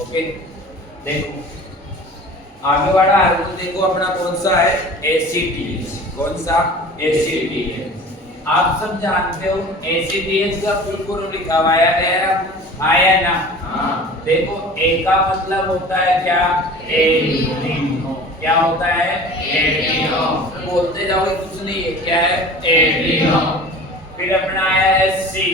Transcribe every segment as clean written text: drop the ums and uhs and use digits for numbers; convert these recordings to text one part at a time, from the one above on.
Okay, देखो आगे वाला हार्मोन देखो अपना कौन सा है, एसीटीएच। कौन सा, एसीटीएच। आप सब जानते हो एसीटीएच का फुल फॉर्म लिखा हुआ है ना? हाँ। देखो ए का मतलब होता है क्या, एड्रीनो। क्या होता है, एड्रीनो। बोलते जाओ कुछ नहीं है, क्या है, एड्रीनो। फिर अपना आया है सी।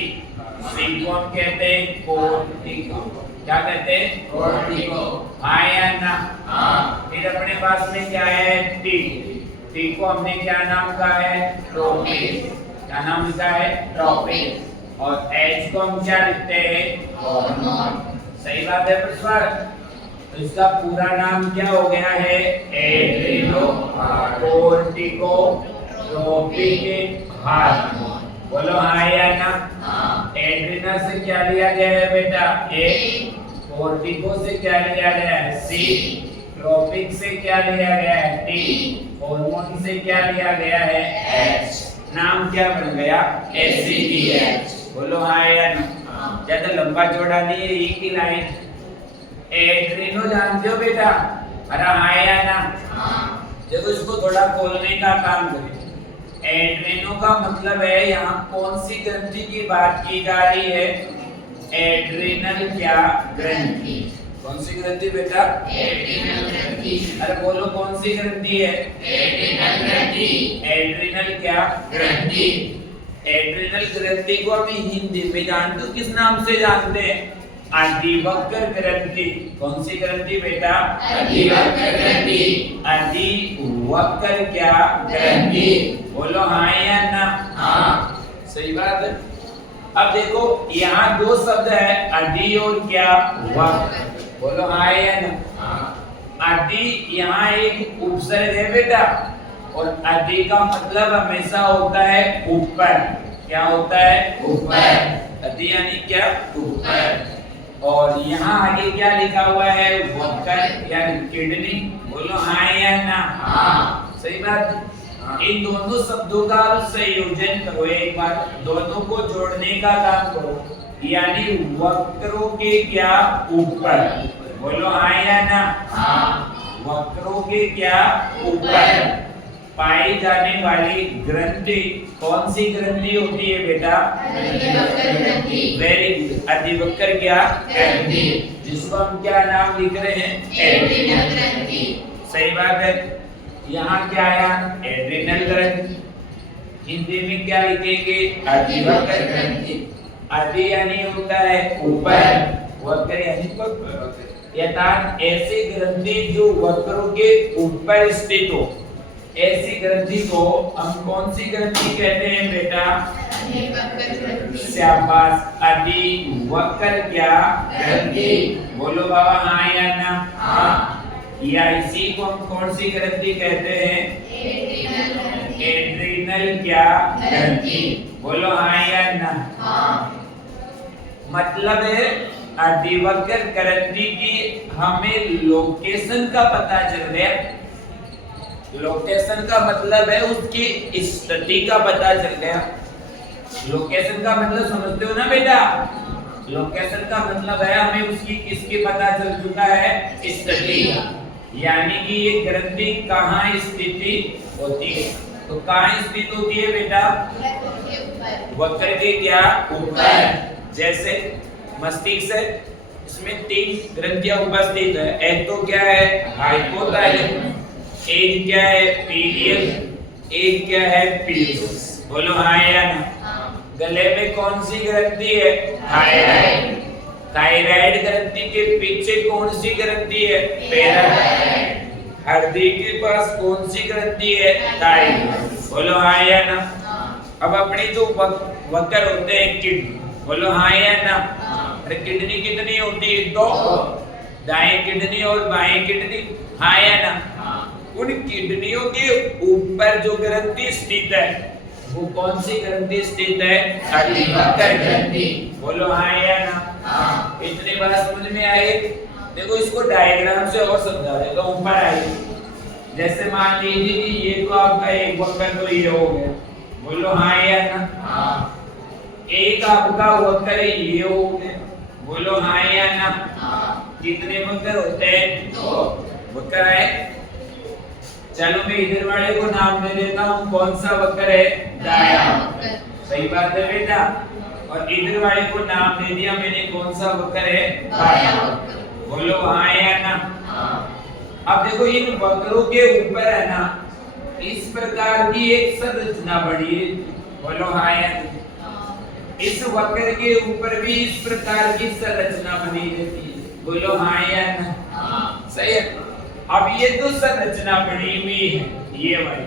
सी को हम कहते हैं कोर्टिको। क्या कहते हैं, कोर्टिको। आया ना? हाँ। फिर अपने पास में क्या है, टी। टी को हमने क्या नाम कहा है, ट्रोपिन। क्या नाम लिखा है, ट्रोपिन। और एच को हम क्या लिखते हैं, हार्मोन। सही बात है प्रश्न। तो इसका पूरा नाम क्या हो गया है, एड्रीनो कोर्टिको ट्रोपिक हार्मोन। बोलो हाँ या ना? हाँ। एड्रीना से क्या लिया गया है बेटा, ए। कोर्टिको से क्या लिया गया है, सी। ट्रोपिक से क्या लिया गया है, टी। हार्मोन से क्या लिया गया है, एच। नाम क्या बन गया, एसीटीएच। बोलो हाँ या ना? हाँ। ज्यादा लंबा चौड़ा नहीं है, एक ही लाइन। एड्रीनो जानते हो बेटा, अरे हाँ या ना? हाँ। देखो इसको थोड़ा खोलने का काम करें। एड्रीनो का मतलब है यहाँ कौन सी ग्रंथि की बात की जा रही है, एड्रीनल क्या ग्रंथि। कौन सी ग्रंथि बेटा, एड्रीनल ग्रंथि। अरे बोलो कौन सी ग्रंथि है, एड्रीनल ग्रंथि। एड्रीनल क्या ग्रंथि। एड्रीनल ग्रंथि को हम हिंदी में जानते हो किस नाम से जानते हैं, अधिवक्र ग्रंथि। कौन सी ग्रंथि बेटा, अधिवक्र ग्रंथि। अधिवक्र क्या ग्रंथि। बोलो हाँ या ना? हाँ। सही बात है। अब देखो यहाँ दो शब्द है, अधि और क्या, वक्र। बोलो हाँ या ना? हाँ। अधि यहाँ एक उपसर्ग है बेटा, और अधि का मतलब हमेशा होता है ऊपर। क्या होता है, ऊपर। अधि यानी क्या, ऊपर। और यहाँ आगे क्या लिखा हुआ है, वक्र यानी किडनी। बोलो हाँ या ना? हाँ। सही बात है। इन दोनों शब्दों का संयोजन करो एक बार, दोनों को जोड़ने का काम करो, यानी वक्रों के क्या, ऊपर। बोलो हाँ या ना? हाँ। वक्रों के क्या, ऊपर पाई जाने वाली ग्रंथि कौन सी ग्रंथि होती है बेटा, अधिवक्र ग्रंथि। वेरी गुड, अधिवक्र क्या ग्रंथि, जिसको हम क्या नाम लिख रहे हैं, एड्रीनल ग्रंथि। सही बात है। यहाँ क्या आया, एड्रीनल ग्रंथि। हिंदी में क्या लिखेंगे, अधिवक्र ग्रंथि। अधि यानी होता है ऊपर, वक्र यानी यथार्थ ऐसी ग्रंथि जो वक्रों के ऊपर स्थित हो, ऐसी ग्रंथि को हम कौन सी ग्रंथि कहते हैं बेटा, अधिवक्र ग्रंथि। शाबाश, अधिवक्र क्या ग्रंथि। बोलो बाबा हाँ या ना? हाँ। या इसी को हम कौन सी ग्रंथि कहते हैं, एड्रीनल ग्रंथि। एड्रीनल क्या ग्रंथि। बोलो हाँ या ना? हाँ। मतलब है अधिवक्र ग्रंथि की हमें लोकेशन का पता चल गया। लोकेशन का मतलब है उसकी स्थिति का पता चल गया। लोकेशन का मतलब समझते हो ना बेटा, लोकेशन का मतलब है हमें उसकी किसकी पता चल चुका है, स्थिति। यानी कि ये ग्रंथि कहाँ स्थिति होती है, तो कहाँ स्थित होती है बेटा, वक्र के क्या ऊपर। जैसे मस्तिष्क है, इसमें 3 ग्रंथियां उपस्थित है। एक तो क्या है, हाइपोथैलेमस, एक क्या है, पीडियल, एक क्या है, पीरियड्स। बोलो हाँ या ना? गले में कौन सी ग्रंथि है, थायराइड। थायराइड ग्रंथि के पीछे कौन सी ग्रंथि है, पैराथायराइड। हृदय के पास कौन सी ग्रंथि है, थाइमस। बोलो हाँ या ना? अब अपनी जो वक्र होते हैं किडनी, बोलो हाँ या ना? अरे किडनी कितनी होती है, 2, दाएं किडनी और बाएं किडनी। हाँ या ना? उन किडनियों के ऊपर जो ग्रंथि स्थित है वो कौन सी ग्रंथि स्थित है, अधिवक्र ग्रंथि। बोलो हाँ या ना? हाँ। इतनी बात समझ में आई? देखो इसको डायग्राम से और समझा देता हूँ। ऊपर आई, जैसे मान लीजिए कि ये तो आपका एक वक्र तो ये हो गया। बोलो हाँ या ना? हाँ। एक आपका वक्र ये हो गया। बोलो हाँ या ना? हाँ। कितने वक्र होते हैं? 2 वक्र है। चलो मैं इधर वाले को नाम दे देता हूँ, कौन सा वक्र है? दायां वक्र। सही बात है बेटा। और इधर वाले को नाम दे दिया मैंने, कौन सा वक्र है? बायां वक्र। बोलो हाँ या ना? हाँ। अब देखो इन वक्रों के ऊपर है ना इस प्रकार की एक संरचना बनी है। बोलो हाँ या ना? इस वक्र के ऊपर भी इस प्रकार की संरचना बनी रहती है। बोलो हाँ या ना? हाँ। सही है। अब ये जो संरचना बनी हुई है ये वाली,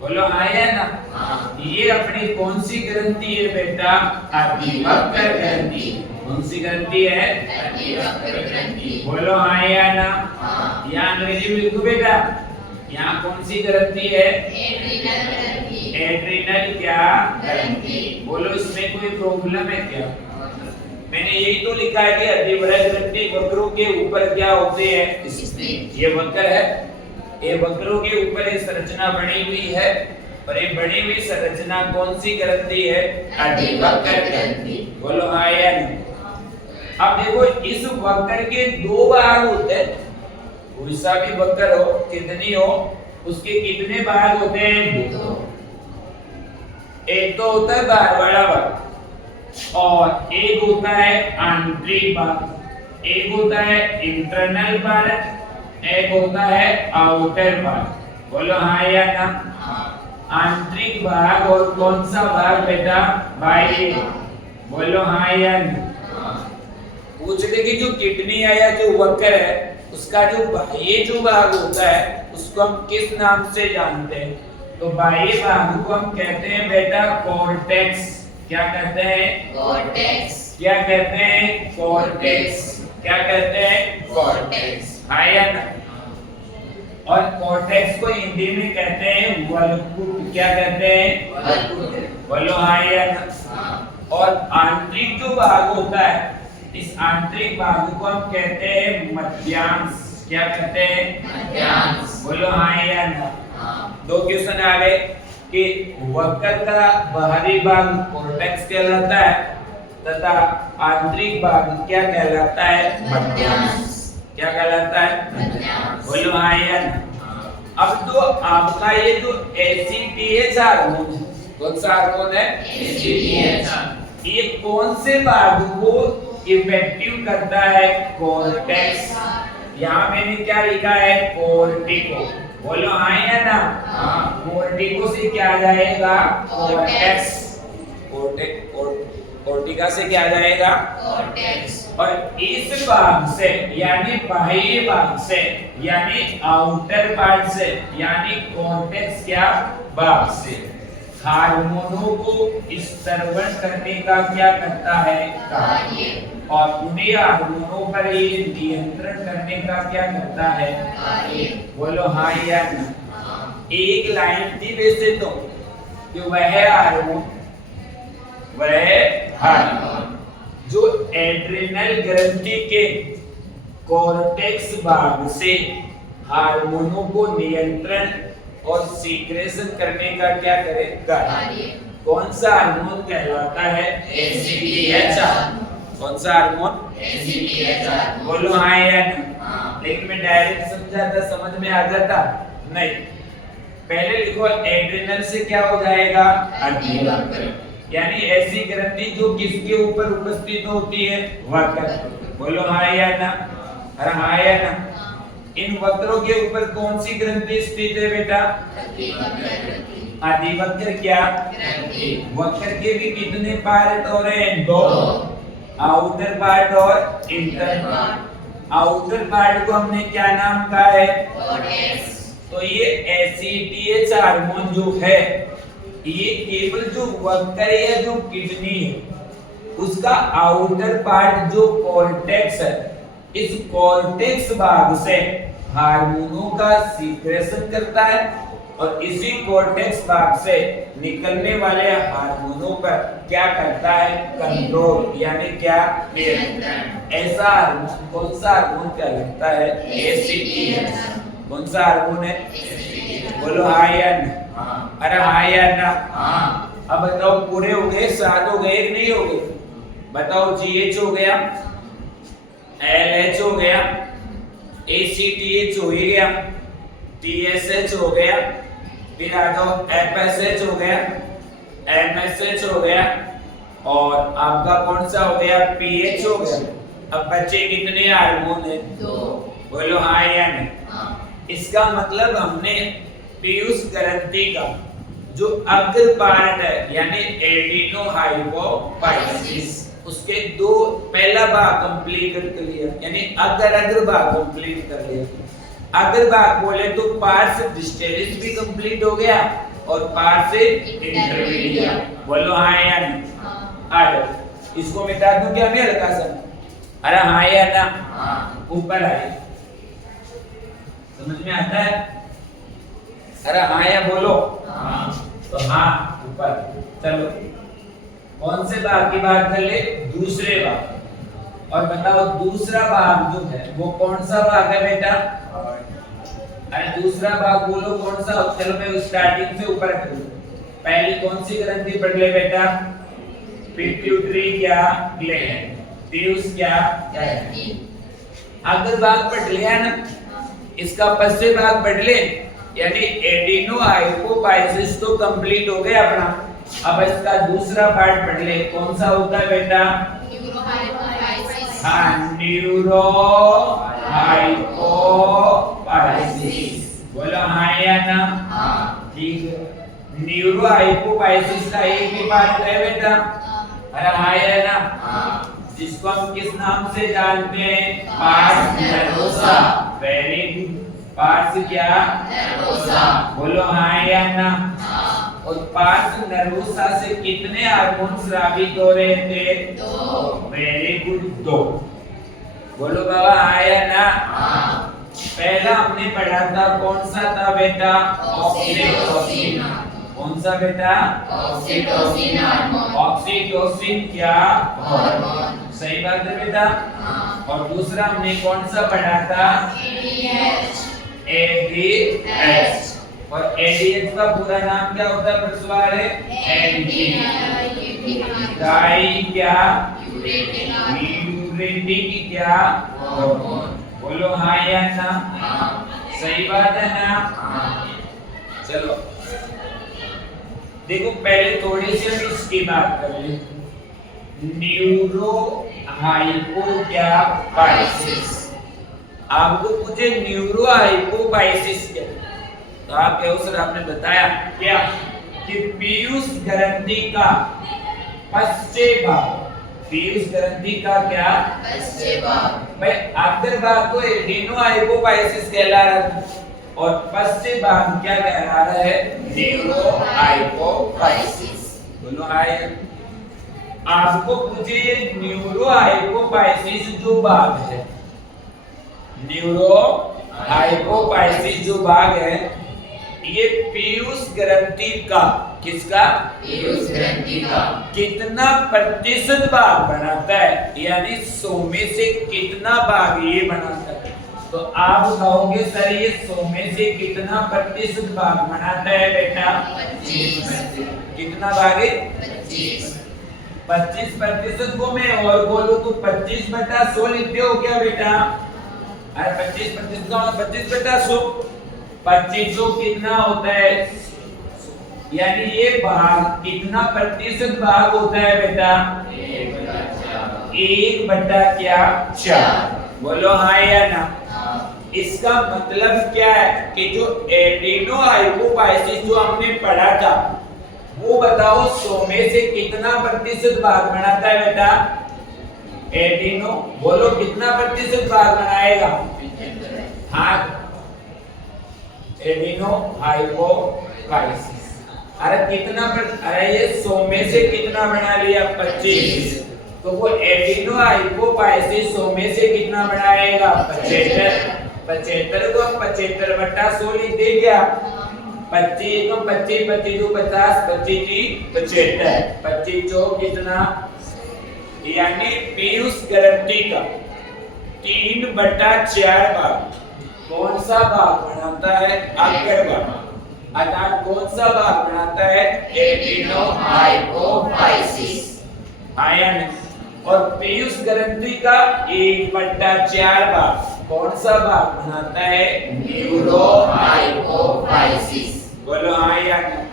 बोलो हाँ या ना? हाँ। ये अपनी कौन सी ग्रंथि है बेटा? अधिवक्र ग्रंथि। कौन सी ग्रंथि है? अधिवक्र ग्रंथि। बोलो हाँ या ना? हाँ। यहाँ अंग्रेजी में लिखो बेटा, यहाँ कौन सी ग्रंथि है? एड्रिनल ग्रंथि। एड्रिनल क्या ग्रंथि? बोलो इसमें कोई प्रॉब्लम है क्या? मैंने यही तो लिखा है कि अधिवक्र ग्रंथि वक्रों के ऊपर क्या होते हैं? स्थित। ये वक्र है, ये वक्रों के ऊपर ये संरचना बनी हुई है और ये बनी हुई संरचना कौन सी ग्रंथि है? अधिवक्र ग्रंथि। बोलो हाँ या नहीं? अब देखो इस वक्र के 2 भाग होते हैं। कोई सा भी वक्र हो, कितनी हो, उसके कितने भाग होते हैं? 2। एक तो होता है बाहर वाला भाग और एक होता है आंतरिक भाग। एक होता है इंटरनल पार्ट, एक होता है आउटर पार्ट। बोलो हाँ या ना? आंतरिक भाग और कौन सा भाग बेटा? बाह्य। बोलो हाँ या ना? पूछ रहे कि जो किडनी है या जो वक्र है उसका जो बाह्य जो भाग होता है उसको हम किस नाम से जानते हैं? तो बाह्य भाग को हम कहते हैं बेटा कॉर्टेक्स। क्या कहते हैं? कॉर्टेक्स। क्या कहते हैं? कॉर्टेक्स। क्या कहते हैं? कॉर्टेक्स। हाँ या ना? और कॉर्टेक्स को हिंदी में कहते हैं वल्कुट। क्या कहते हैं? वल्कुट। बोलो हाँ या ना? और आंतरिक जो भाग होता है इस आंतरिक भाग को हम कहते हैं मध्यांश। क्या कहते हैं? मध्यांश। बोलो हाँ या ना? 2 क्वेश्चन आ गए कि वक्र का बाहरी भाग कॉर्टेक्स कहलाता है तथा आंतरिक भाग क्या कहलाता है? मध्यांश। क्या कहलाता है? मध्यांश। बोलो हाँ या ना? अब तो आपका ये जो ACTH हार्मोन है, कौन सा हार्मोन है? ACTH। ये कौन से भाग को इफेक्टिव करता है? कॉर्टेक्स। यहाँ मैंने क्या लिखा है? कोर्टिको। बोलो हाँ या ना? हाँ। कोर्टिको से क्या आ जाएगा? कॉर्टेक्स। कोर्टिका से क्या आ जाएगा? कॉर्टेक्स। और इस भाग से यानी बाह्य भाग से यानी आउटर पार्ट से यानी कॉर्टेक्स क्या भाग से हार्मोनों को स्त्रवण करने का क्या करता है? कार्य। और उन्हें हार्मोनों पर ये नियंत्रण करने का क्या करता है? कार्य। बोलो हाँ या ना? एक लाइन थी वैसे तो कि वह हार्मोन जो एड्रिनल ग्रंथि के कॉर्टेक्स भाग से हार्मोनों को नियंत्रण और सीक्रेशन करने का क्या करेगा? कौन सा हार्मोन कहलाता है? ACTH। कौन सा हार्मोन? ACTH। बोलो हाँ या ना? लेकिन मैं डायरेक्ट समझाता समझ में आ जाता नहीं। पहले लिखो एड्रिनल से क्या हो जाएगा? अधिवक्र। यानी ऐसी ग्रंथि जो किसके ऊपर उपस्थित होती है? वक्र। बोलो हाँ या ना? अरे हाँ या ना? इन वक्रों के ऊपर कौन सी ग्रंथि स्थित है बेटा? अधिवक्र क्या ग्रंथि। वक्र के भी कितने पार्ट हो रहे हैं? 2। आउटर पार्ट और इंटर पार्ट। आउटर पार्ट को हमने क्या नाम कहा है? कॉर्टेक्स। तो ये ACTH हार्मोन जो है ये केवल जो वक्र या जो किडनी है उसका आउटर पार्ट जो कॉर्टेक्स है इस कॉर्टेक्स भाग से हार्मोनों का सीक्रेशन करता है और इसी कॉर्टेक्स भाग से निकलने वाले हार्मोनों पर क्या करता है? कंट्रोल यानी क्या? नियंत्रण। ऐसा हार्मोन कौन सा हार्मोन कहलाता है? ACTH। कौन सा हार्मोन है? बोलो हाँ या ना? अरे हाँ या ना? अब बताओ पूरे हो गए? 7 हो गए कि नहीं हो गए? बताओ GH हो गया, LH हो गया, ACTH हो ही गया, TSH हो गया, फिर आ जाओ FSH हो गया, MSH हो गया, और आपका कौन सा हो गया, PH हो गया। अब बच्चे कितने हार्मोन है? 2। बोलो हाँ या नहीं? हाँ। इसका मतलब हमने पीयूष ग्रंथि का जो अग्र पार्ट है यानी एडिनो हाइपोफाइसिस उसके दो पहला भाग कंप्लीट कर लिया, यानी अग्र भाग कंप्लीट कर लिया। अग्र भाग बोले तो पार्स डिस्टेलिस भी कंप्लीट हो गया और पार्स इंटरमीडिएट। बोलो हाँ या नहीं? हाँ। आ जाओ, इसको मिटा दूं क्या मैं हल्का सा? अरे हाँ या ना? हाँ। ऊपर आइए, समझ में आता है? अरे हाँ या बोलो? हाँ। तो हाँ ऊपर। चलो कौन से भाग की बात कर ले? दूसरे भाग। और बताओ दूसरा भाग जो है वो कौन सा भाग है बेटा? अरे दूसरा भाग बोलो कौन सा? चलो मैं स्टार्टिंग से ऊपर करूँ। पहली कौन सी ग्रंथि पढ़ ले बेटा? पिट्यूटरी क्या ग्लैंड, पीयूष क्या ग्रंथि। अग्र भाग पढ़ लिया ना, इसका पश्चिम भाग पढ़ ले, यानी एडिनो हाइपोफाइसिस तो कंप्लीट हो गया अपना। अब इसका दूसरा पार्ट पढ़ ले, कौन सा होता है बेटा? Neuro hypophysis. हाँ, न्यूरो हाइपोफाइसिस। बोलो हाँ या ना? हाँ। ठीक है, न्यूरो हाइपोफाइसिस का एक ही पार्ट है बेटा। अरे हाँ या ना? हाँ। जिसको हम किस नाम से जानते हैं? Pars nervosa. Very good, pars क्या? नर्वोसा। बोलो हाँ या ना? हाँ। और पार्स नर्वोसा से कितने हार्मोन स्रावित हो रहे थे? 2। Very good, 2। बोलो बाबा हाँ या ना? हाँ। पहला हमने पढ़ा था कौन सा था बेटा? ऑक्सीटोसिन। कौन सा बेटा? Oxytocin hormone. ऑक्सीटोसिन क्या हार्मोन? सही बात है बेटा। हाँ। और दूसरा हमने कौन सा पढ़ा था? ADH। और ADH का पूरा नाम क्या होता है? प्रसवार है एंटी डाई क्या यूरेटिक क्या हार्मोन। बोलो हाँ या ना? हाँ। सही बात है ना? हाँ। चलो देखो पहले थोड़ी सी हम इसकी बात कर ले। न्यूरो हाइपोफाइसिस, आपको पूछे न्यूरो हाइपोफाइसिस क्या, तो आप कहो सर आपने बताया क्या कि पीयूष ग्रंथि का पश्चिम भाग, पीयूष ग्रंथि का क्या? पश्चिम भाग। भाई अग्र भाग तो एडिनो हाइपोफाइसिस कहला रहा था और पश्चिम भाग क्या कहला रहा है? Neuro hypophysis. बोलो आए, आपको पूछे न्यूरो हाइपोफाइसिस जो भाग है, न्यूरो हाइपोफाइसिस जो भाग है ये पीयूष ग्रंथि का, किसका? पीयूष ग्रंथि का कितना प्रतिशत भाग बनाता है, यानी 100 में से कितना भाग ये बनाता है? तो आप कहोगे सर ये 100 में से कितना प्रतिशत भाग बनाता है बेटा? 25। कितना भाग है? 25% को मैं और बोलूं तो 25/100 लिखते हो क्या बेटा? अरे 25% का 25/100, 2500 कितना होता है? यानी ये भाग कितना प्रतिशत भाग होता है बेटा? 1/4। बोलो हाँ या ना? इसका मतलब क्या है कि जो एडिनो हाइपोफाइसिस जो हमने पढ़ा था वो बताओ 100 में से कितना प्रतिशत भाग बनाता है बेटा? एडिनो बोलो कितना प्रतिशत भाग बनाएगा? हाँ, एडिनो हाइपोफाइसिस। अरे कितना अरे ये 100 में से कितना बना लिया? 25। तो वो एडिनो हाइपोफाइसिस 100 में से कितना बनाएगा? 75। 75 को हम 75/100 लिख दे क्या? 25 को 25, 25 को 50, 25 75, 25 चौक कितना? यानी पीयूष ग्रंथि का 3/4 भाग कौन सा भाग बनाता है? अग्र भाग। अर्थात कौन सा भाग बनाता है? Adeno hypophysis. आया नहीं? और पीयूष ग्रंथि का 1/4 भाग कौन सा भाग बनाता है? न्यूरोहाइपोफाइसिस। बोलो हाँ या नहीं?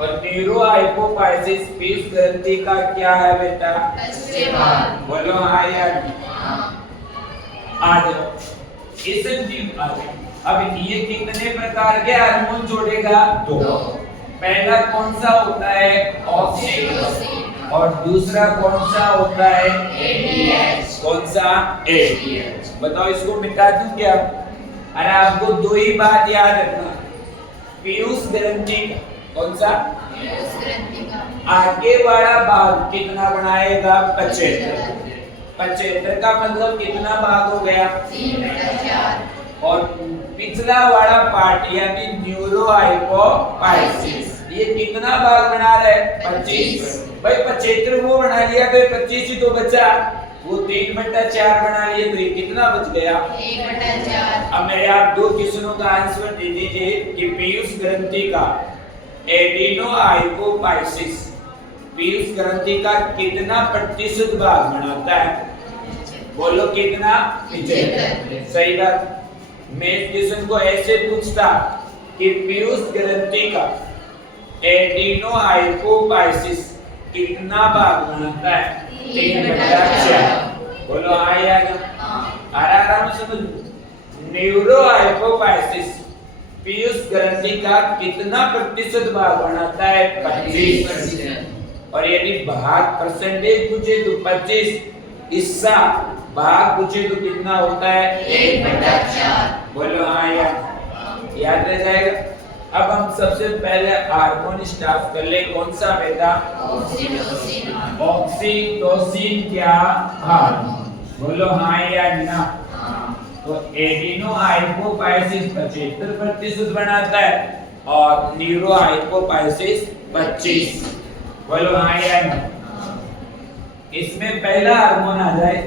और न्यूरोहाइपोफाइसिस पीयूष ग्रंथि का क्या है बेटा? पश्चिम भाग। बोलो हाँ या नहीं? आ जाओ इसे अब ये कितने प्रकार के हार्मोन जोड़ेगा? 2। पहला कौन सा होता है? ऑक्सीटोसिन। और दूसरा कौन सा होता है? एडीएच। कौन सा? एडीएच। बताओ इसको मिटा दूं क्या? अरे आपको 2 ही बात याद रखना। पीयूष ग्रंथि का कौन सा? पीयूष ग्रंथि का आगे वाला भाग कितना बनाएगा? 75। 75 का मतलब कितना भाग हो गया? 3/4। और पिछला वाला पार्ट यानी न्यूरोहाइपोफाइसिस ये कितना भाग बना रहा है? 25। भाई 75 वो बना लिया तो 25 ही तो बचा। वो 3/4 बना लिए तो ये कितना बच गया? 1/4। अब मेरे आप 2 क्वेश्चनों का आंसर दे दीजिए कि पीयूष ग्रंथि का एडिनोहाइपोफाइसिस पीयूष ग्रंथि का कितना प्रतिशत भाग बनाता है? बोलो कितना? 75। सही बात। मैं क्वेश्चन को ऐसे पूछता कि पीयूष ग्रंथि का एडिनोहाइपोफाइसिस कितना भाग बनाता है? 3/4। बोलो हाँ या नहीं? आराम से समझ। न्यूरोहाइपोफाइसिस पीयूष ग्रंथि का कितना प्रतिशत भाग बनाता है? 25%। और यदि भाग परसेंटेज पूछे तो 25, हिस्सा भाग पूछे तो कितना होता है? 1/4। बोलो हाँ या? याद रह जाएगा। अब हम सबसे पहले हार्मोन स्टार्ट कर ले। कौन सा बेटा? ऑक्सीटोसिन। ऑक्सीटोसिन क्या हार्मोन? बोलो हाँ या ना? तो एडिनोहाइपोफाइसिस 75% बनाता है और न्यूरोहाइपोफाइसिस 25। बोलो हाँ या ना? इसमें पहला हार्मोन आ जाए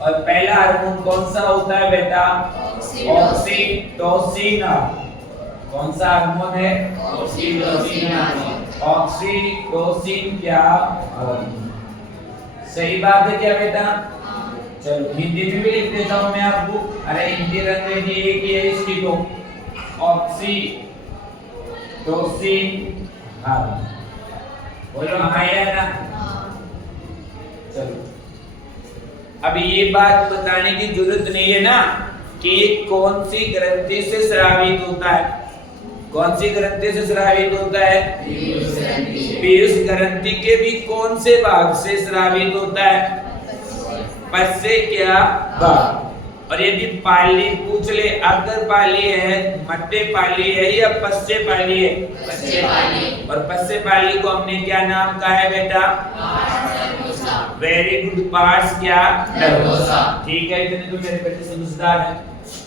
और पहला हार्मोन कौन सा होता है बेटा? ऑक्सीटोसिन। कौन सा हार्मोन है? Oxytocin hormone. ऑक्सीटोसिन क्या हार्मोन? सही बात है क्या बेटा? चलो हिंदी में भी लिख देता हूं मैं आपको। अरे हिंदी अंग्रेजी एक ही है इसकी तो। Oxytocin hormone. बोलो हाँ या ना? चलो अब ये बात बताने की जरूरत नहीं है ना कि कौन सी ग्रंथि से स्रावित होता है। कौन सी ग्रंथि से स्रावित होता है? पीयूष ग्रंथि के भी कौन से भाग से स्रावित होता है? पश्चे क्या भाग। और यदि पाली पूछ ले, अगर पाली है, मट्टे पाली है या पश्चे पाली है? पश्चे पाली। और पश्चे पाली को हमने क्या नाम कहा है बेटा? Very good. पार्ट्स क्या? नर्वोसा। ठीक है, इतने तो मेरे बेटे समझदार हैं।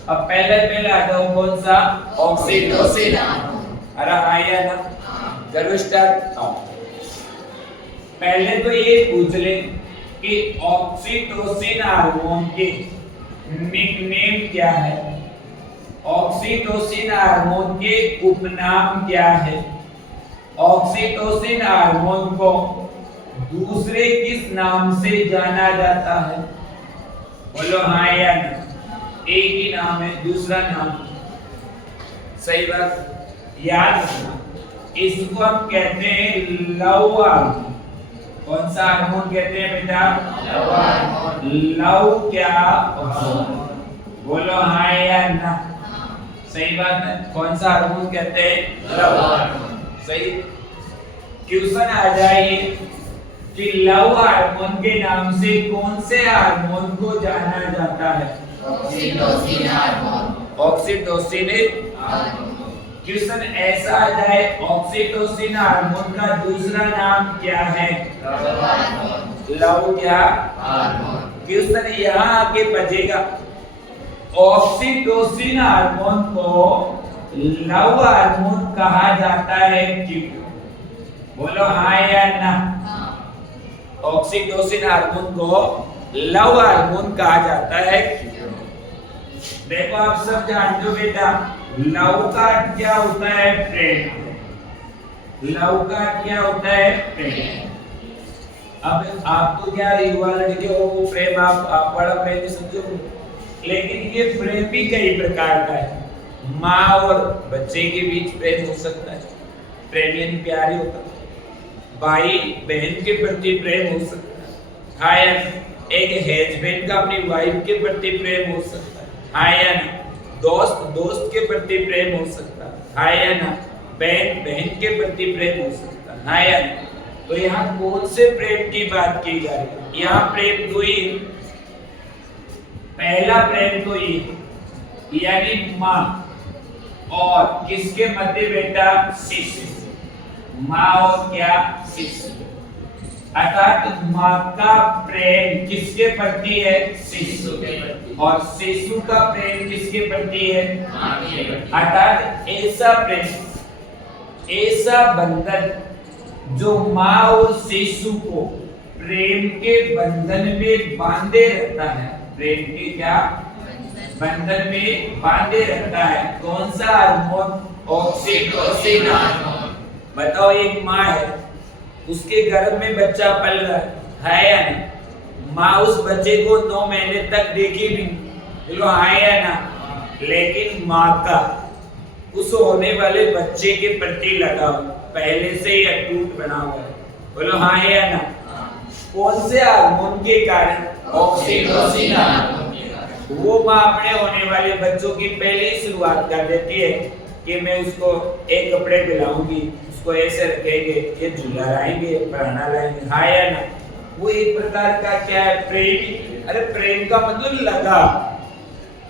अब पहले आ जाओ कौन सा? ऑक्सीटोसिन। अरे आया ना? करो स्टार्ट। पहले तो ये पूछ ले कि ऑक्सीटोसिन हार्मोन के निकनेम क्या है? ऑक्सीटोसिन हार्मोन के उपनाम क्या है? ऑक्सीटोसिन हार्मोन को दूसरे किस नाम से जाना जाता है? बोलो हाँ या ना? एक ही नाम है, दूसरा नाम। सही बात। याद रखना इसको हम कहते हैं लव हार्मोन। कौन सा हार्मोन कहते हैं बेटा? Love hormone. लव क्या हार्मोन? बोलो हाँ या ना? सही बात है। कौन सा हार्मोन कहते हैं? Love hormone. सही। क्वेश्चन आ जाए कि लव हार्मोन के नाम से कौन से हार्मोन को जाना जाता है? Oxytocin hormone. Oxytocin hormone. Question ऐसा आ जाए ऑक्सीटोसिन हार्मोन का दूसरा नाम क्या है? Love hormone. लव क्या हार्मोन। क्वेश्चन यहाँ आके बचेगा ऑक्सीटोसिन हार्मोन को लव हार्मोन कहा जाता है क्यों? बोलो हाँ या ना? ऑक्सीटोसिन हार्मोन को लव हार्मोन कहा जाता है क्यों? देखो आप सब जानते हो बेटा लव का क्या होता है? प्रेम। लव का क्या होता है? प्रेम। अब आप तो क्या युवा लड़के हो, वो प्रेम आप बड़ा प्रेम समझो, लेकिन ये प्रेम भी कई प्रकार का है। माँ और बच्चे के बीच प्रेम हो सकता है, प्रेम यानी प्यार ही होता है। भाई बहन के प्रति प्रेम हो सकता है, हाँ या नहीं? एक हस्बैंड का अपनी वाइफ के प्रति प्रेम हो सकता है, हाँ या नहीं? दोस्त दोस्त के प्रति प्रेम हो सकता है, हाँ या ना? बहन बहन के प्रति प्रेम हो सकता है, हाँ या नहीं? तो यहाँ कौन से प्रेम की बात की जा रही है? यहाँ प्रेम तो ही, पहला प्रेम तो ये, यानी माँ और किसके मध्य बेटा? शिशु। माँ और क्या? शिशु। अर्थात माँ का प्रेम किसके प्रति है? शिशु के प्रति। और शिशु का प्रेम किसके प्रति है? माँ के प्रति। अर्थात ऐसा प्रेम, ऐसा बंधन जो माँ और शिशु को प्रेम के बंधन में बांधे रहता है। प्रेम के क्या? बंधन में बांधे रहता है। कौन सा हार्मोन? Oxytocin hormone. बताओ, एक माँ है, उसके गर्भ में बच्चा पल रहा है या नहीं? माँ उस बच्चे को 9 महीने तक देखी भी, बोलो हाँ या ना? लेकिन माँ का उस होने वाले बच्चे के प्रति लगाव पहले से ही अटूट बना हुआ है, बोलो हाँ या ना? कौन से हार्मोन के कारण? ऑक्सीटोसिन हार्मोन के कारण। वो माँ अपने होने वाले बच्चों की पहले ही शुरुआत कर देती है कि मैं उसको एक कपड़े दिलाऊंगी, उसको ऐसे रखेंगे, ये झूला लाएंगे, पढ़ाना लाएंगे, हाँ या ना? वो एक प्रकार का क्या है? प्रेम। अरे प्रेम का मतलब लगाव,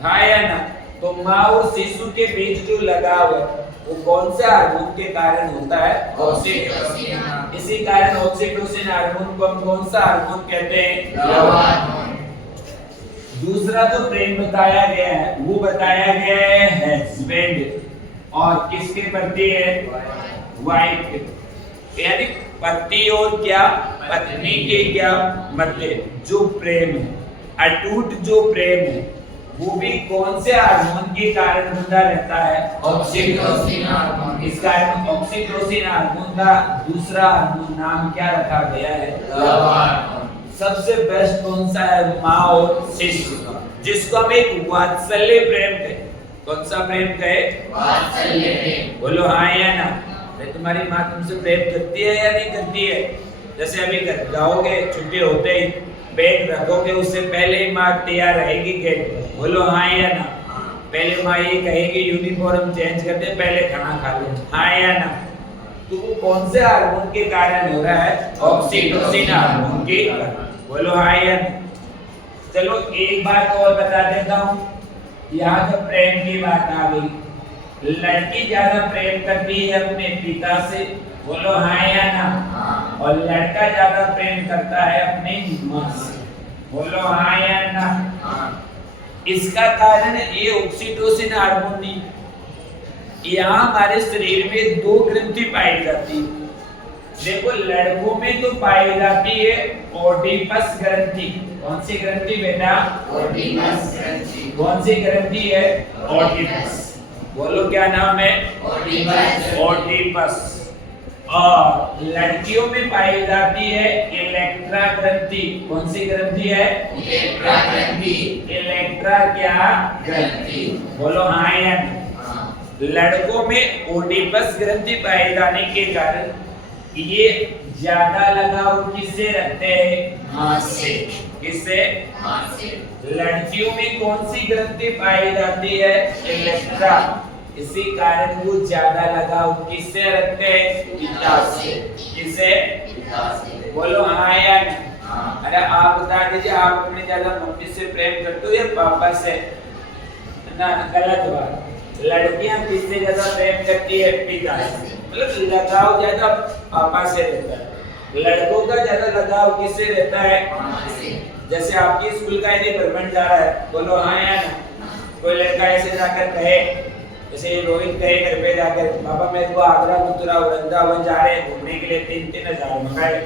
हाँ या ना? तो माँ और शिशु के बीच जो लगाव है वो कौन से हार्मोन के कारण होता है? ऑक्सीटोसिन। इसी कारण ऑक्सीटोसिन हार्मोन को हम कौन सा हार्मोन कहते हैं? Love hormone. दूसरा जो प्रेम बताया गया है वो बताया गया है हस्बैंड और किसके प्रति है? वाइफ के, यानी पति और क्या? पत्नी के क्या? मध्य जो प्रेम है, अटूट जो प्रेम है, वो भी कौन से हार्मोन के कारण बंधा रहता है? Oxytocin hormone. इस कारण ऑक्सीटोसिन हार्मोन का दूसरा हार्मोन नाम क्या रखा गया है? Love hormone. सबसे बेस्ट कौन सा है? माँ और शिशु का, जिसको हम एक वात्सल्य प्रेम कहे। कौन सा प्रेम कहे? वात्सल्य प्रेम। बोलो हाँ या ना? तुम्हारी माँ तुमसे प्रेम करती है या नहीं करती है? जैसे अभी घर जाओगे, छुट्टी होते ही बैग रखोगे, उससे पहले ही माँ तैयार रहेगी गेट पर, बोलो हाँ या ना? पहले माँ ये कहेगी यूनिफॉर्म चेंज कर दे, पहले खाना खा ले, हाँ या ना? तो वो कौन से हार्मोन के कारण हो रहा है? ऑक्सीटोसिन हार्मोन के कारण, बोलो हाँ या ना? चलो एक बात और बता देता हूँ, यहाँ जब प्रेम की बात आ गई, लड़की ज्यादा प्रेम करती है अपने पिता से, बोलो हाँ या ना? और लड़का ज्यादा प्रेम करता है अपने माँ से, बोलो हाँ या ना? इसका कारण ये ऑक्सीटोसिन हार्मोन नहीं। यहाँ हमारे शरीर में 2 ग्रंथि पाई जाती है। देखो, लड़कों में तो पाई जाती है ओडिपस ग्रंथि। कौन सी ग्रंथि बेटा? ओडिपस ग्रंथि। कौन सी ग्रंथि है? ओडिपस। बोलो क्या नाम है? ओडिपस। ओडिपस। और लड़कियों में पाई जाती है इलेक्ट्रा ग्रंथि। कौन सी ग्रंथि है? इलेक्ट्रा ग्रंथि। इलेक्ट्रा क्या? ग्रंथि। बोलो हाँ या नहीं? लड़कों में ओडिपस ग्रंथि पाए जाने के कारण ये ज्यादा लगाव किससे रखते हैं? माँ से। किससे? माँ से। लड़कियों में कौन सी ग्रंथि पाई जाती है? इलेक्ट्रा। इसी कारण वो ज्यादा लगाव किससे रखते हैं? पिता से। किससे? पिता से। बोलो हाँ या नहीं? अरे आप बता दीजिए, आप अपने ज्यादा मम्मी से प्रेम करते हो या पापा से? ना, गलत बात। लड़कियां किससे ज्यादा प्रेम करती है? पिता से। मतलब लगाव ज्यादा पापा से रहता है। लड़कों का ज्यादा लगाव किससे रहता है? माँ से। जैसे आपकी स्कूल का यदि भ्रमण जा रहा है, बोलो हाँ या ना? कोई लड़का ऐसे जाकर कहे, जैसे रोहित कहे घर पे जाकर, पापा मेरे को आगरा, मथुरा, वृंदावन जा रहे हैं घूमने के लिए, 3-3 हजार मंगाए।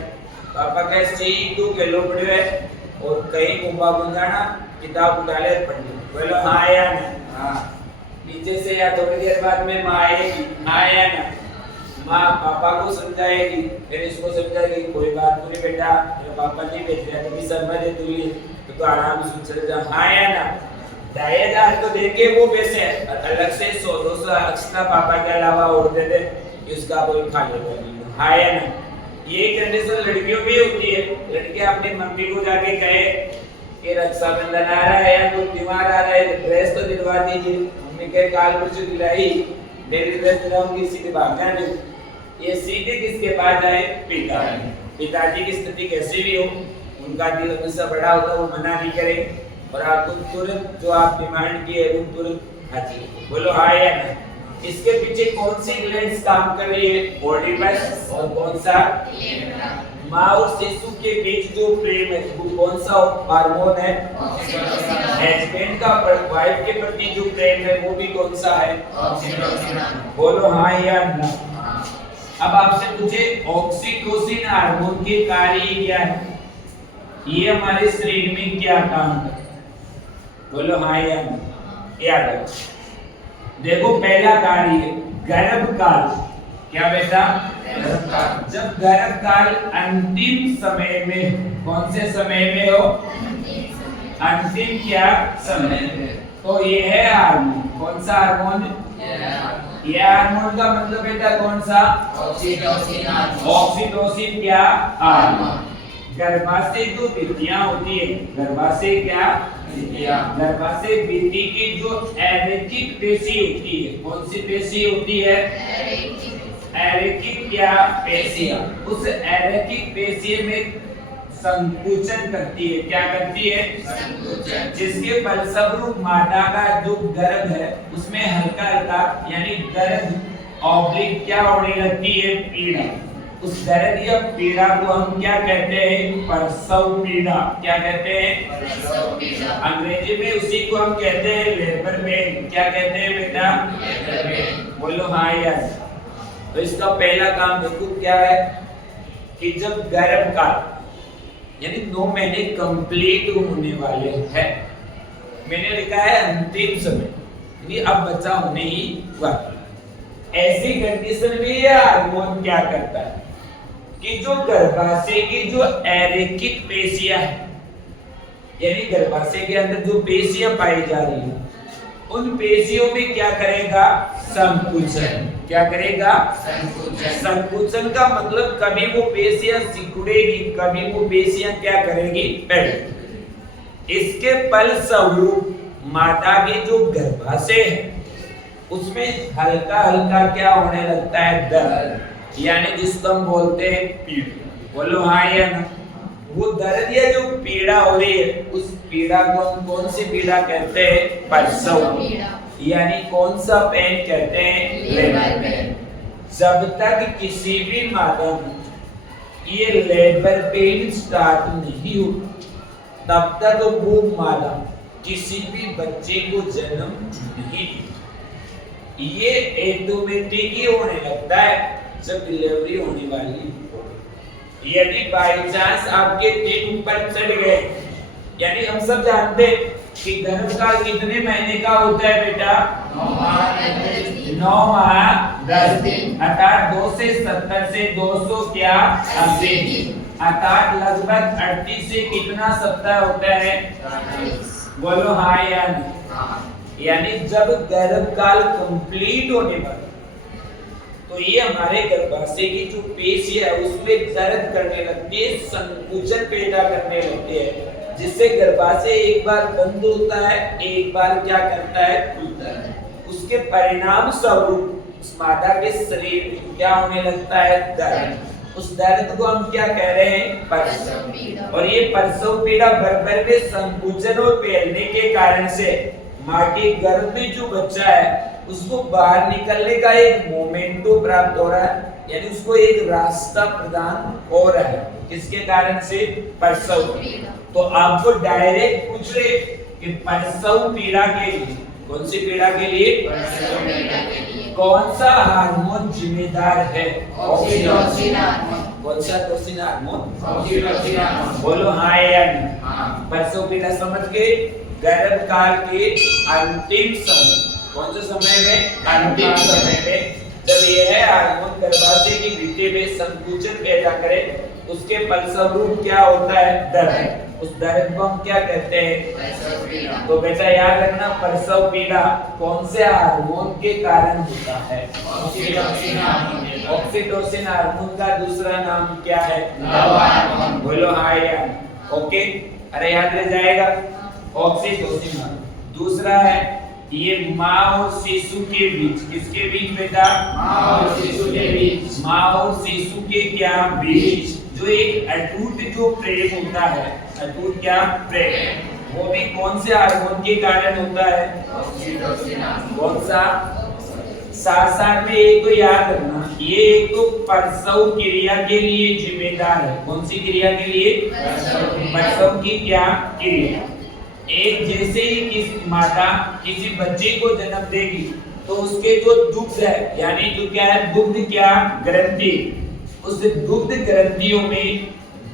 पापा कहे सीधू के लोपड़े है और कहीं घुमा गुंजाना, किताब उठा ले पढ़ लो, बोलो हाँ या ना? हाँ। नीचे से या थोड़ी देर बाद में माँ आएगी, हाँ या ना? माँ पापा को समझाएगी, फिर इसको समझाएगी कोई बात नहीं बेटा, मेरे पापा नहीं भेज रहे, तुम समझ है तू ये तो आराम से चले जा। हाँ या ना? दाएदार तो देंगे वो पैसे अलग से 100-200 एक्स्ट्रा पापा के अलावा और दे दे, इसका कोई खा लेगा नहीं। हाँ या ना? ये कंडीशन लड़कियों में होती है। लड़कियां अपनी मम्मी को जाके कहे कि रक्षाबंधन आ रहा है या कोई त्योहार आ रहा है, ड्रेस तो दिलवा दीजिए। मम्मी कहे काल कुछ दिलाई, डेली ड्रेस दिलाऊंगी, सीधे भाग जाने। ये सीधे किसके पास जाए? पिताजी। पिताजी की स्थिति कैसी भी हो, उनका दिल हमेशा बड़ा होता है, वो मना नहीं करेंगे और आपको तुरंत जो आप डिमांड किए वो तुरंत हाजिर। बोलो हाँ या ना? इसके पीछे कौन सी ग्लैंड्स काम कर रही है? ओडिपस। और कौन सा? माँ और शिशु के बीच जो प्रेम है वो कौन सा हार्मोन है? हस्बैंड का वाइफ के प्रति जो प्रेम है वो भी कौन सा है? बोलो हाँ या ना? अब आपसे पूछे ऑक्सीटोसिन हार्मोन के कार्य क्या है? ये हमारे शरीर में क्या काम करता है? बोलो हाँ या ना? याद रखो। देखो पहला कार्य गर्भकाल। क्या बेटा? जब गर्भकाल अंतिम समय में, कौन से समय में हो? अंतिम क्या समय में? तो ये है हार्मोन। कौन सा हार्मोन? ये हार्मोन का मतलब बेटा कौन सा? ऑक्सीटोसिन क्या हार्मोन। गर्भाशय जो भित्तियां होती है, गर्भाशय क्या? गर्भाशय भित्ति की जो एरेकिक पेशी होती है, कौन सी पेशी होती है? एरेकिक क्या पेशियां। उस एरेकिक पेशी में संकुचन करती है। क्या करती है? संकुचन। जिसके फलस्वरूप माता का जो गर्भ है उसमें हल्का हल्का यानी दर्द ऑब्लिक क्या होने लगती है? पीड़ा। उस दर्द या पीड़ा को हम क्या कहते हैं? प्रसव पीड़ा। क्या कहते हैं? प्रसव पीड़ा। अंग्रेजी में उसी को हम कहते हैं लेबर पेन। क्या कहते हैं बेटा? Labour pain. बोलो हाँ यार। तो इसका पहला काम देखो क्या है कि जब गर्भकाल यानी 9 महीने कंप्लीट होने वाले हैं, मैंने लिखा है अंतिम समय, यानी अब बच्चा होने ही वाला। ऐसी कंडीशन में यह हार्मोन क्या करता है कि जो गर्भाशय की जो एरेकिक पेशियां है, यानी गर्भाशय के अंदर जो पेशियां पाई जा रही है, उन पेशियों में क्या करेगा? संकुचन। क्या करेगा? संकुचन। संकुचन का मतलब कभी वो पेशियां सिकुड़ेगी, कभी वो पेशियां क्या करेगी? बैठेगी। इसके फलस्वरूप माता की जो गर्भाशय है उसमें हल्का हल्का क्या होने लगता है? दर्द, यानी जिसको हम बोलते हैं पीड़ा। बोलो हाँ या ना? वो दर्द या जो पीड़ा हो रही है उस पीड़ा को हम कौन सी पीड़ा कहते हैं? प्रसव। यानी कौन सा पेन कहते हैं? Labour pain. जब तक किसी भी मादा में ये लेबर पेन स्टार्ट नहीं हो तब तक वो मादा किसी भी बच्चे को जन्म नहीं देती। ये ऑटोमेटिक ही होने लगता है जब डिलीवरी होने वाली। यदि बाई चांस आपके 3 ऊपर चढ़ गए, यानी हम सब जानते हैं कि गर्भकाल कितने महीने का होता है बेटा? 9 माह 10 दिन, अर्थात 2 से 70 से 200 क्या? 80 दिन, अर्थात लगभग 38 से कितना सप्ताह होता है? 40। बोलो हाँ या नहीं? यानी जब गर्भकाल कंप्लीट होने पर तो ये हमारे गर्भाशय की जो पेशी है उसमें दर्द करने लगती है, संकुचन पैदा करने लगती है, जिससे गर्भाशय एक बार बंद होता है, एक बार क्या करता है? खुलता है। उसके परिणाम स्वरूप उस मादा के शरीर में क्या होने लगता है? दर्द। उस दर्द को हम क्या कह रहे हैं? प्रसव पीड़ा। और ये प्रसव पीड़ा भर में संकुचन और फैलने के कारण से माँ के गर्भ में जो बच्चा है उसको बाहर निकलने का एक मोमेंटो प्राप्त हो रहा है, यानी उसको एक रास्ता प्रदान हो रहा है। किसके कारण से? प्रसव पीड़ा। तो आपको डायरेक्ट पूछ रहे कि प्रसव पीड़ा के लिए, कौन सी पीड़ा के लिए? प्रसव पीड़ा के लिए कौन सा हार्मोन जिम्मेदार है? Oxytocin hormone. कौन सा टोसिन हार्मोन? Oxytocin hormone. बोलो हाँ या नहीं? हाँ। प्रसव पीड़ा समझ के गर्भकाल के अंतिम समय, कौन से समय में? अंतिम समय में जब यह हार्मोन गर्भाशय की भित्ति में संकुचन पैदा करे, उसके फलस्वरूप क्या होता है? दर्द। उस दर्द को हम क्या कहते हैं? प्रसव पीड़ा। तो बेटा याद रखना, प्रसव पीड़ा कौन से हार्मोन के कारण होता है? Oxytocin hormone. ऑक्सीटोसिन हार्मोन का दूसरा नाम क्या है? Love hormone. बोलो हाँ या ओके। अरे याद रह जाएगा, ऑक्सीटोसिन हार्मोन। दूसरा है ये माँ और शिशु के बीच, किसके बीच बेटा? माँ और शिशु के बीच। माँ और शिशु के क्या बीच? जो एक अटूट जो प्रेम होता है, अटूट क्या प्रेम, वो भी कौन से हार्मोन के कारण होता है? Oxytocin hormone. कौन सा? साथ साथ में एक तो याद रखना, ये एक तो प्रसव क्रिया के लिए जिम्मेदार है। कौन सी क्रिया के लिए? प्रसव की क्या क्रिया। एक जैसे ही किसी माता किसी बच्चे को जन्म देगी तो उसके जो दुग्ध है, यानी जो क्या है, दुग्ध क्या ग्रंथि, उस दुग्ध ग्रंथियों में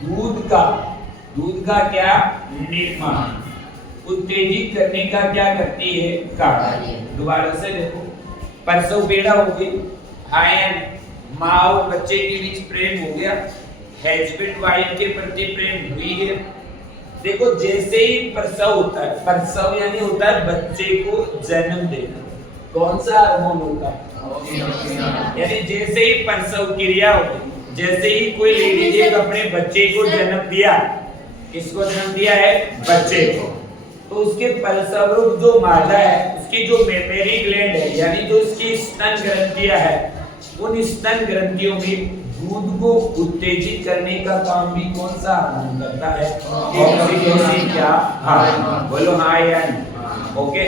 दूध का क्या निर्माण उत्तेजित करने का क्या करती है? कार्य। दोबारा से देखो, प्रसव पीड़ा हो गई, आयन माँ और बच्चे के बीच प्रेम हो गया, हस्बैंड वाइफ के प्रति प्रेम हुई है। देखो जैसे ही प्रसव होता है, प्रसव यानी होता है बच्चे को जन्म देना, कौन सा हार्मोन होता है? Oxytocin hormone. यानी जैसे ही प्रसव क्रिया होगी, जैसे ही कोई लेडीज एक अपने बच्चे को जन्म दिया, किसको जन्म दिया है? बच्चे को, तो उसके फलस्वरूप जो मादा है, उसकी जो मेमरी ग्लैंड है, यानी जो उसकी स्तन ग्रंथियां है, उन स्तन ग्रंथियों में दूध को उत्तेजित करने का काम भी कौन सा हार्मोन करता है? ऑक्सीटोसिन क्या हार्मोन। बोलो हाँ या नहीं। ओके।